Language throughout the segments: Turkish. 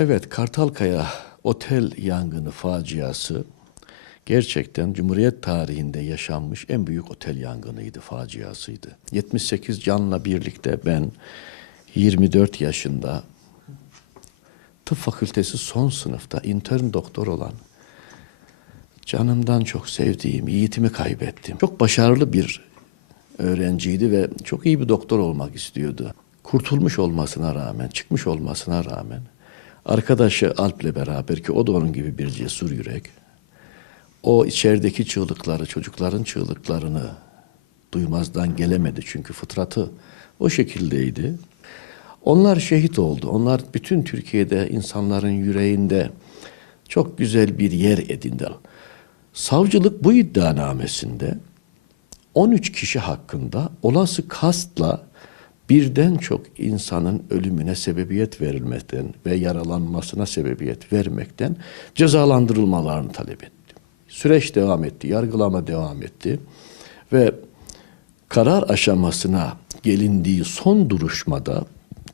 Evet, Kartalkaya otel yangını faciası gerçekten Cumhuriyet tarihinde yaşanmış en büyük otel yangınıydı, faciasıydı. 78 canla birlikte ben 24 yaşında tıp fakültesi son sınıfta intern doktor olan canımdan çok sevdiğim yiğitimi kaybettim. Çok başarılı bir öğrenciydi ve çok iyi bir doktor olmak istiyordu. Kurtulmuş olmasına rağmen, çıkmış olmasına rağmen arkadaşı Alp'le beraber ki o da onun gibi bir cesur yürek. O içerideki çığlıkları, çocukların çığlıklarını duymazdan gelemedi çünkü fıtratı o şekildeydi. Onlar şehit oldu. Onlar bütün Türkiye'de insanların yüreğinde çok güzel bir yer edindi. Savcılık bu iddianamesinde 13 kişi hakkında olası kastla birden çok insanın ölümüne sebebiyet verilmekten ve yaralanmasına sebebiyet vermekten cezalandırılmalarını talep etti. Süreç devam etti, yargılama devam etti ve karar aşamasına gelindiği son duruşmada,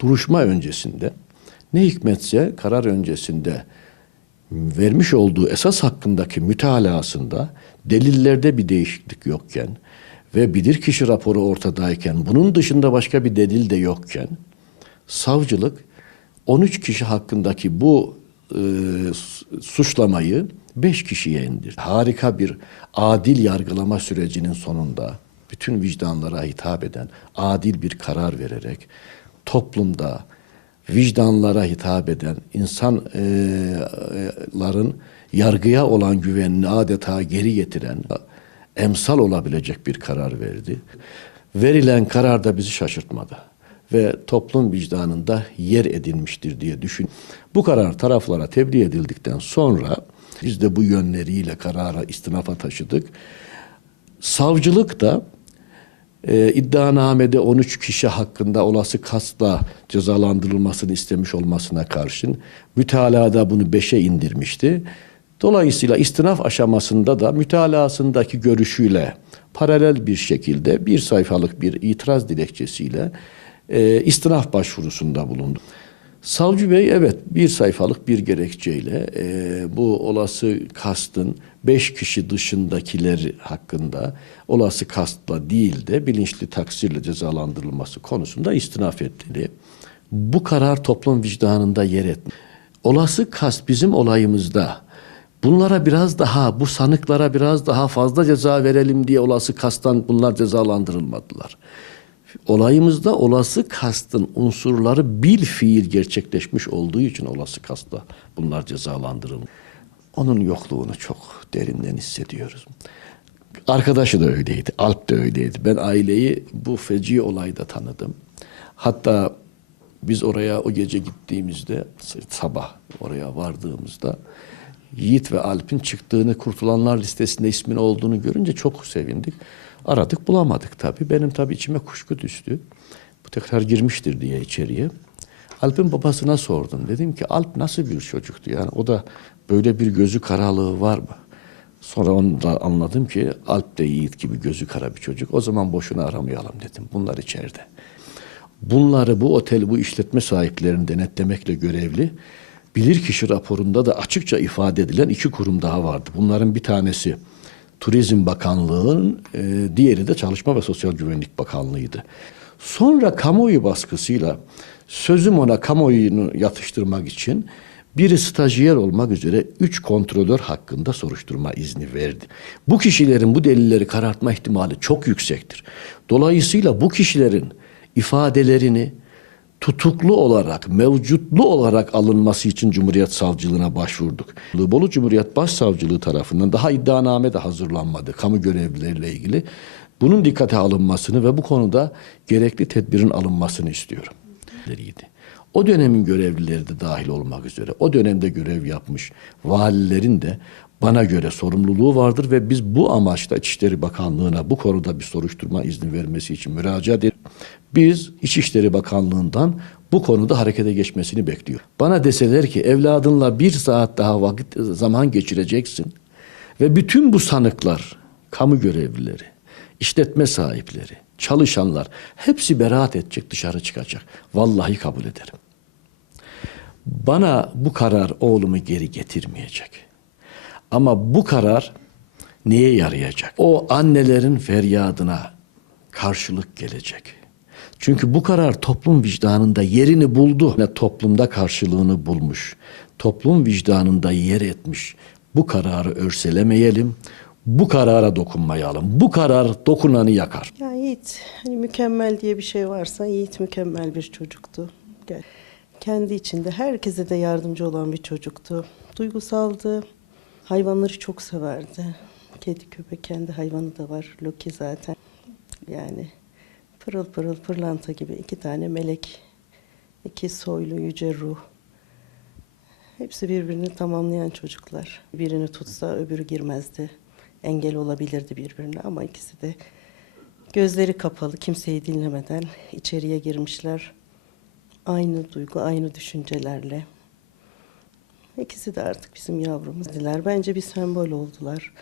duruşma öncesinde ne hikmetse karar öncesinde vermiş olduğu esas hakkındaki mütalasında delillerde bir değişiklik yokken ve bilirkişi raporu ortadayken bunun dışında başka bir delil de yokken savcılık 13 kişi hakkındaki bu e, suçlamayı 5 kişiye indirdi. Harika bir adil yargılama sürecinin sonunda bütün vicdanlara hitap eden adil bir karar vererek toplumda vicdanlara hitap eden insanların yargıya olan güvenini adeta geri getiren emsal olabilecek bir karar verdi. Verilen karar da bizi şaşırtmadı ve toplum vicdanında yer edinmiştir diye düşün. Bu karar taraflara tebliğ edildikten sonra biz de bu yönleriyle karara istinafa taşıdık. Savcılık da e, iddianamede 13 kişi hakkında olası kasla cezalandırılmasını istemiş olmasına karşın mütalada bunu 5'e indirmişti. Dolayısıyla istinaf aşamasında da mütalasındaki görüşüyle paralel bir şekilde bir sayfalık bir itiraz dilekçesiyle e, istinaf başvurusunda bulundu. Savcı Bey evet bir sayfalık bir gerekçeyle e, bu olası kastın beş kişi dışındakiler hakkında olası kastla değil de bilinçli taksirle cezalandırılması konusunda istinaf etti. Bu karar toplum vicdanında yer etmiş. Olası kast bizim olayımızda bunlara biraz daha bu sanıklara biraz daha fazla ceza verelim diye olası kastan bunlar cezalandırılmadılar. Olayımızda olası kastın unsurları bil fiil gerçekleşmiş olduğu için olası kastla bunlar cezalandırılmış. Onun yokluğunu çok derinden hissediyoruz. Arkadaşı da öyleydi, Alp de öyleydi. Ben aileyi bu feci olayda tanıdım. Hatta biz oraya o gece gittiğimizde sabah oraya vardığımızda Yiğit ve Alp'in çıktığını kurtulanlar listesinde ismin olduğunu görünce çok sevindik. Aradık bulamadık tabii. Benim tabii içime kuşku düştü. Bu tekrar girmiştir diye içeriye. Alp'in babasına sordum. Dedim ki Alp nasıl bir çocuktu? Yani o da böyle bir gözü karalığı var mı? Sonra onu da anladım ki Alp de Yiğit gibi gözü kara bir çocuk. O zaman boşuna aramayalım dedim. Bunlar içeride. Bunları bu otel, bu işletme sahiplerini denetlemekle görevli bilirkişi raporunda da açıkça ifade edilen iki kurum daha vardı. Bunların bir tanesi Turizm Bakanlığı'nın, e, diğeri de Çalışma ve Sosyal Güvenlik Bakanlığı'ydı. Sonra kamuoyu baskısıyla sözüm ona kamuoyunu yatıştırmak için biri stajyer olmak üzere üç kontrolör hakkında soruşturma izni verdi. Bu kişilerin bu delilleri karartma ihtimali çok yüksektir. Dolayısıyla bu kişilerin ifadelerini tutuklu olarak, mevcutlu olarak alınması için Cumhuriyet Savcılığına başvurduk. Bolu Cumhuriyet Başsavcılığı tarafından daha iddianame de hazırlanmadı kamu görevlileriyle ilgili. Bunun dikkate alınmasını ve bu konuda gerekli tedbirin alınmasını istiyorum. O dönemin görevlileri de dahil olmak üzere o dönemde görev yapmış valilerin de bana göre sorumluluğu vardır ve biz bu amaçla İçişleri Bakanlığı'na bu konuda bir soruşturma izni vermesi için müracaat ediyoruz. Biz İçişleri Bakanlığı'ndan bu konuda harekete geçmesini bekliyor. Bana deseler ki evladınla bir saat daha vakit zaman geçireceksin ve bütün bu sanıklar, kamu görevlileri, işletme sahipleri, çalışanlar hepsi beraat edecek dışarı çıkacak. Vallahi kabul ederim. Bana bu karar oğlumu geri getirmeyecek. Ama bu karar neye yarayacak? O annelerin feryadına karşılık gelecek. Çünkü bu karar toplum vicdanında yerini buldu. ve Toplumda karşılığını bulmuş. Toplum vicdanında yer etmiş. Bu kararı örselemeyelim. Bu karara dokunmayalım. Bu karar dokunanı yakar. Ya Yiğit, hani mükemmel diye bir şey varsa Yiğit mükemmel bir çocuktu. Kendi içinde herkese de yardımcı olan bir çocuktu. Duygusaldı, hayvanları çok severdi. Kedi, köpek, kendi hayvanı da var. Loki zaten. Yani pırıl pırıl pırlanta gibi iki tane melek, iki soylu yüce ruh. Hepsi birbirini tamamlayan çocuklar. Birini tutsa öbürü girmezdi. Engel olabilirdi birbirine ama ikisi de gözleri kapalı, kimseyi dinlemeden içeriye girmişler. Aynı duygu, aynı düşüncelerle. İkisi de artık bizim yavrumuzdiler. Bence bir sembol oldular.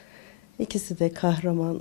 İkisi de kahraman